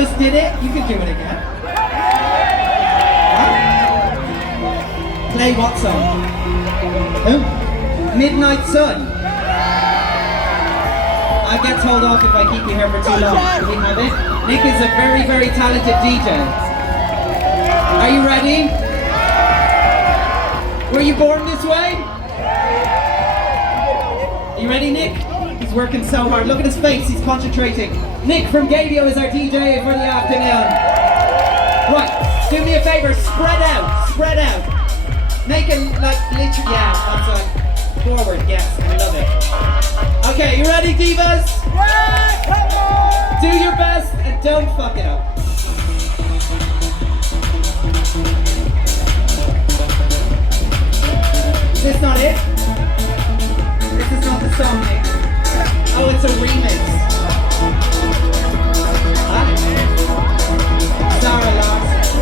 just did it, you can do it again. Huh? Play what song? Who? Midnight Sun. I get told off if I keep you here for too long. Do we have it? Nick is a very, very talented DJ. Are you ready? Were you born this way? Are you ready, Nick? He's working so hard. Look at his face, he's concentrating. Nick from Gadio is our DJ for the afternoon. Right, do me a favor, spread out, spread out. Make it like literally, yeah, that's like forward, yes, I love it. Okay, you ready, divas? Yeah, come on! Do your best and don't fuck it up. Is this not it? This is not the song, Nick. Oh, it's a remix. Huh? Sarah Larson.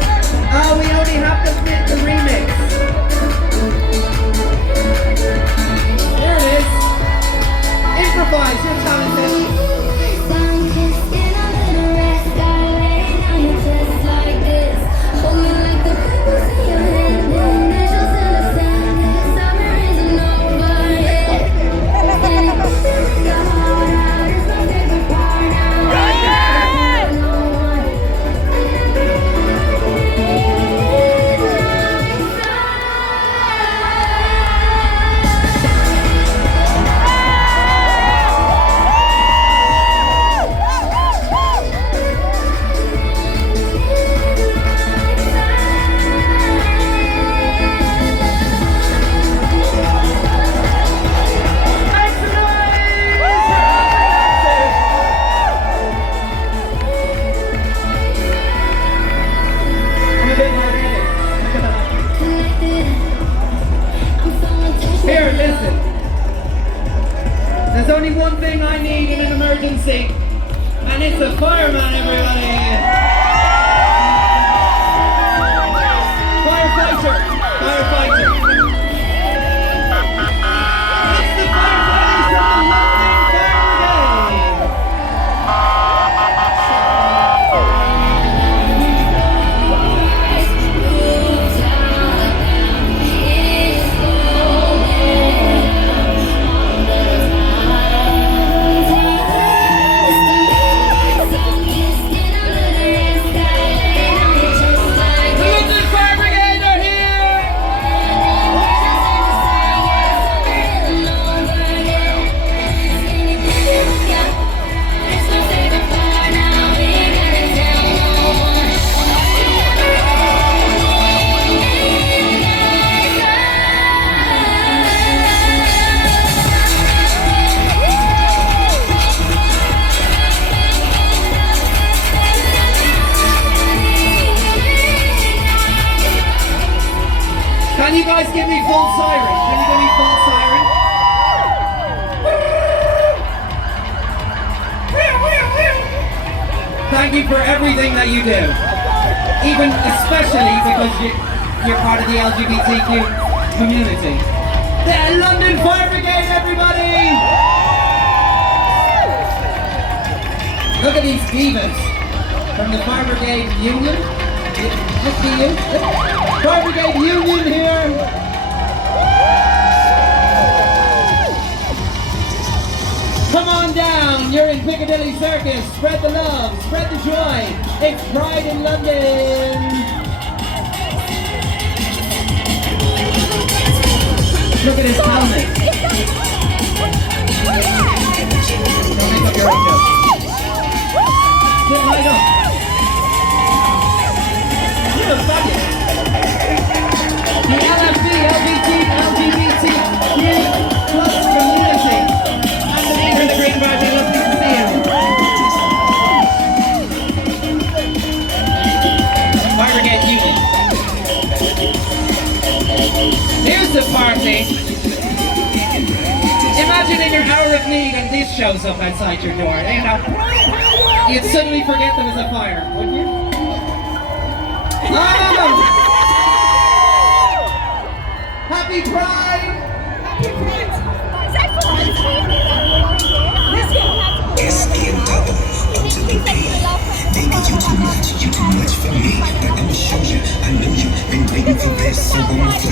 Oh, we only have to fit the remix. Here it is. Improvise, you're talented. Here, listen. There's only one thing I need in an emergency, and it's a fireman, everybody. Firefighter. Firefighter. It's the firefighters from the London Fire Can you guys give me full siren? Can you give me full siren? Thank you for everything that you do. Even especially because you're part of the LGBTQ community. The London Fire Brigade, everybody! Look at these divas from the Fire Brigade Union. Just be you. Fire Brigade Union here. Come on down. You're in Piccadilly Circus. Spread the love. Spread the joy. It's Pride in London. Look at his helmet. Don't make up your own joke. Sit right up. The LFB, LGBTQ plus community. And the leader of the Green Party, lovely to see you. Fire Brigade Union. Here's the party. Imagine in your hour of need and this shows up outside your door. You know, you'd suddenly forget there was a fire, wouldn't you? Happy Pride! Happy Pride! Is that for us? SNW to the P. Thank you to Can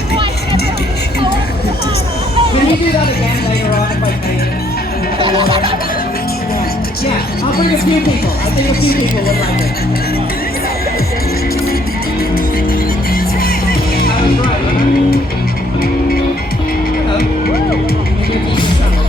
we do that again later on if I may? Yeah, I'll bring a few people. I think a few people would like it. I was right, wasn't I? Hello. Maybe a decent summer.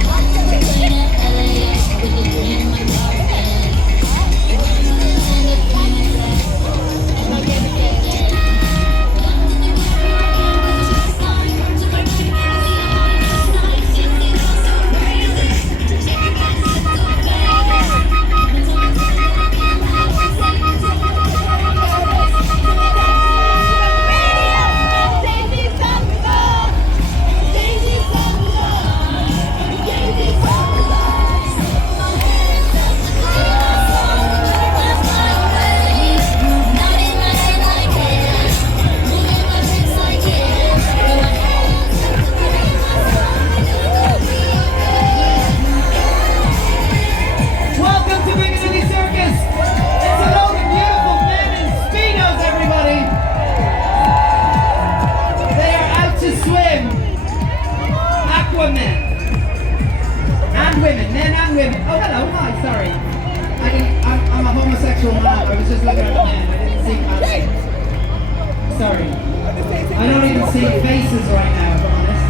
Sorry. I don't even see faces right now, if I'm honest.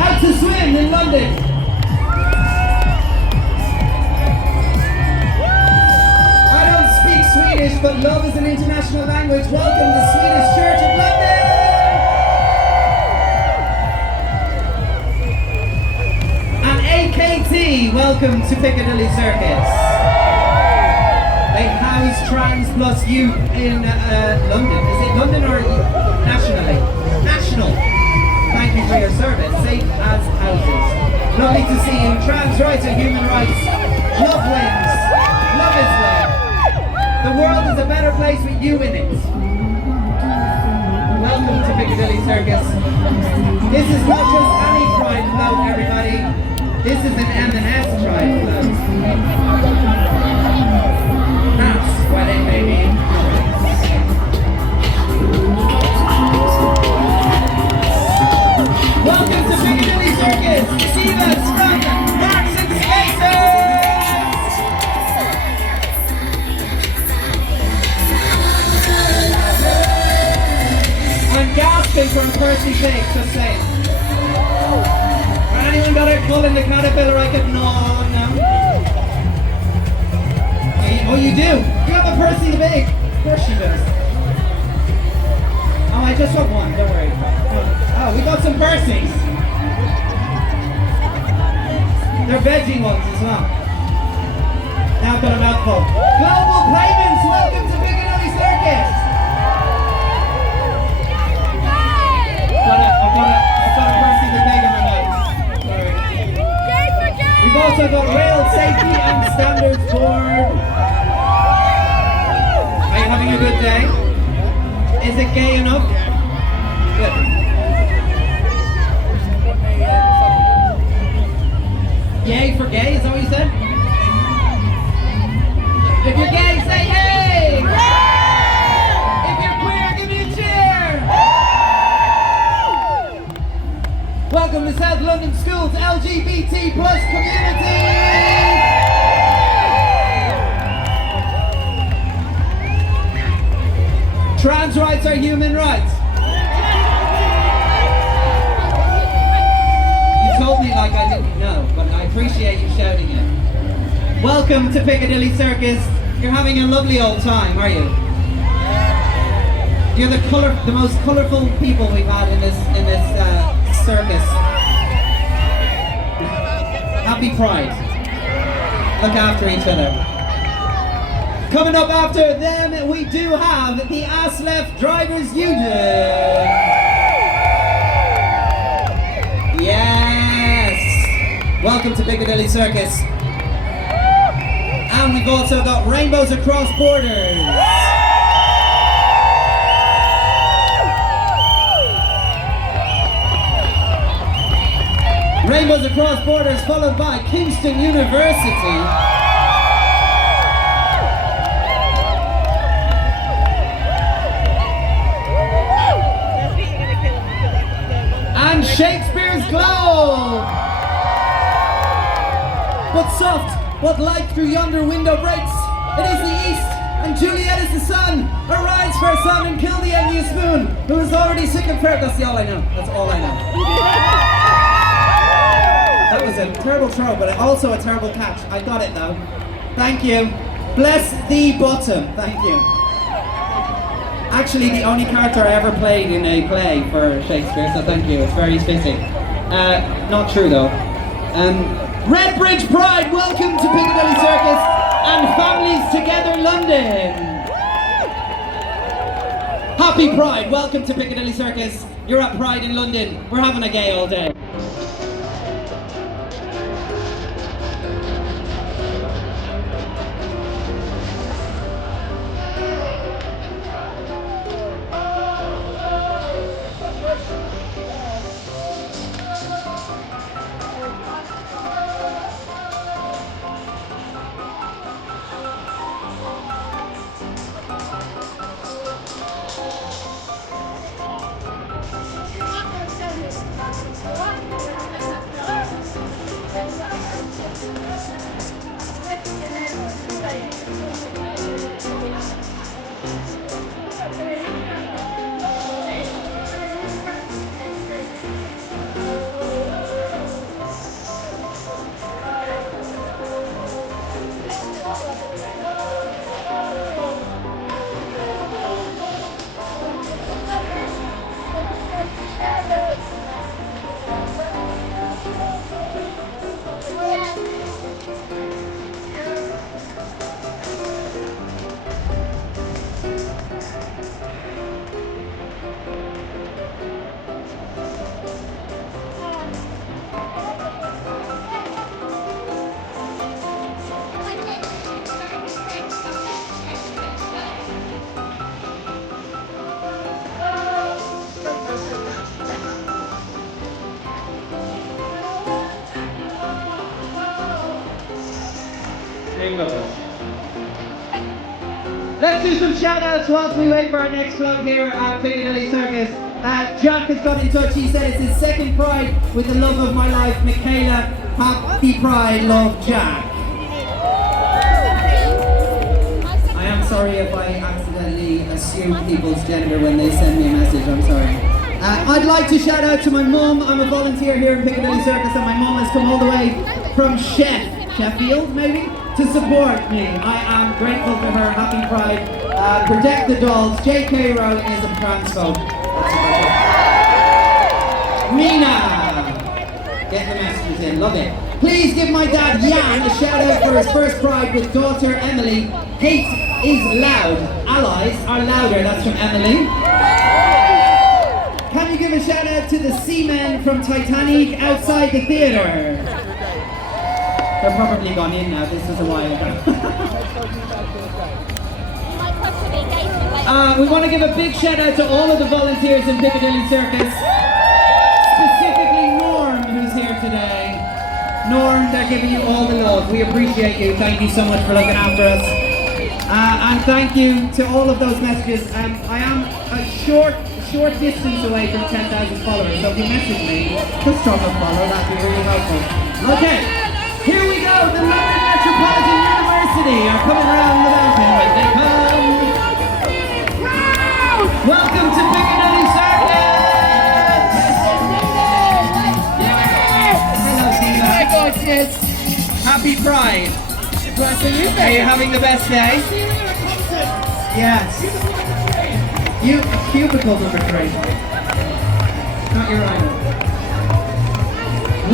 Out to swim in London. I don't speak Swedish, but love is an international language. Welcome to Swedish Church of London. And AKT, welcome to Piccadilly Circus. They house trans plus youth in London. Is it London or nationally? National. Thank you for your service. Safe as houses. Lovely to see you. Trans rights are human rights. Love wins. Love is love. The world is a better place with you in it. Welcome to Piccadilly Circus. This is not just any pride float, everybody. This is an M&S pride float. Sweating, baby. Welcome to Piccadilly Circus. Divas from Marks and Spencer. I'm gasping from Percy Pig, just saying. Anyone got a Cullen the Caterpillar I could gnaw on now? Oh, you do? You have a Percy the Pig? Of course she does. Oh, I just want one, don't worry. Oh, we got some Percys. They're veggie ones as well. Now I've got a mouthful. Global Payments, welcome to Piccadilly Circus. I've got a Percy the Pig in my mouth. Sorry. We've also got Rail Safety and Standards Board. Having a good day? Is it gay enough? Good. Yay for gay, is that what you said? If you're gay, say hey! If you're queer, give me a cheer! Welcome to South London School's LGBT plus community! Trans rights are human rights. You told me like I didn't know, but I appreciate you shouting it. Welcome to Piccadilly Circus. You're having a lovely old time, are you? You're the most colourful people we've had in this circus. Happy Pride. Look after each other. Coming up after them, we do have the Aslef Drivers Union. Yes! Welcome to Piccadilly Circus. And we've also got Rainbows Across Borders. Rainbows Across Borders, followed by Kingston University. Shakespeare's globe. But soft, what light through yonder window breaks. It is the east, and Juliet is the sun. Arise, fair son, and kill the envious moon, who is already sick and fair. That's all I know. That's all I know. That was a terrible throw, but also a terrible catch. I got it though. Thank you. Bless the bottom. Thank you. Actually, the only character I ever played in a play for Shakespeare, so thank you. It's very fitting. Not true though. Red Bridge Pride, welcome to Piccadilly Circus and Families Together London. Happy Pride, welcome to Piccadilly Circus. You're at Pride in London. We're having a gay all day. Let's do some shout outs whilst we wait for our next club here at Piccadilly Circus. Jack has got in touch. He said it's his second Pride with the love of my life, Michaela. Happy Pride, love, Jack. I am sorry if I accidentally assume people's gender when they send me a message. I'm sorry. I'd like to shout out to my mum. I'm a volunteer here in Piccadilly Circus, and my mum has come all the way from Sheffield, maybe, to support me. I am grateful to her. Happy Pride. Protect the dolls. J.K. Rowling is a transphobe. Mina! Get the messages in. Love it. Please give my dad Jan a shout out for his first Pride with daughter Emily. Hate is loud. Allies are louder. That's from Emily. Can you give a shout out to the seamen from Titanic outside the theatre? They're probably gone in now. This is a while ago. We want to give a big shout out to all of the volunteers in Piccadilly Circus. Specifically Norm, who's here today. Norm, they're giving you all the love. We appreciate you. Thank you so much for looking after us. And thank you to all of those messages. I am a short distance away from 10,000 followers, so if you message me, just drop a follow. That'd be really helpful. Okay, here we go. The London Metropolitan University are coming around the mountain when they come. Welcome to Piccadilly Circus! Hello, Tina. Hi, gorgeous. Happy Pride. Are you having the best day? Yes. You, cubicle number 3. Not your own.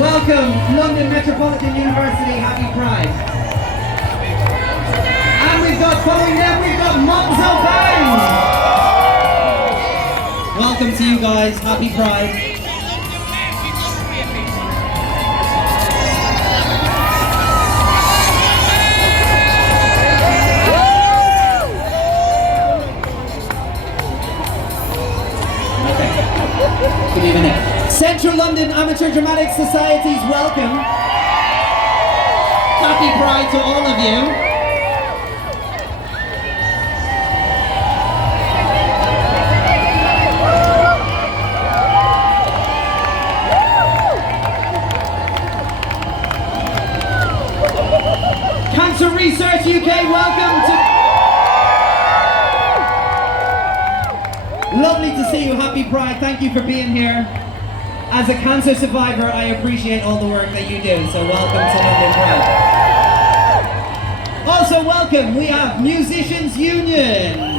Welcome, London Metropolitan University. Happy Pride. And we've got, following them, we've got Monzo Bang. Welcome to you guys. Happy Pride. Good evening. Central London Amateur Dramatic Society's welcome. Happy Pride to all of you. lovely to see you. Happy Pride. Thank you for being here. As a cancer survivor, I appreciate all the work that you do. So welcome to London Pride. Also welcome, we have Musicians Union.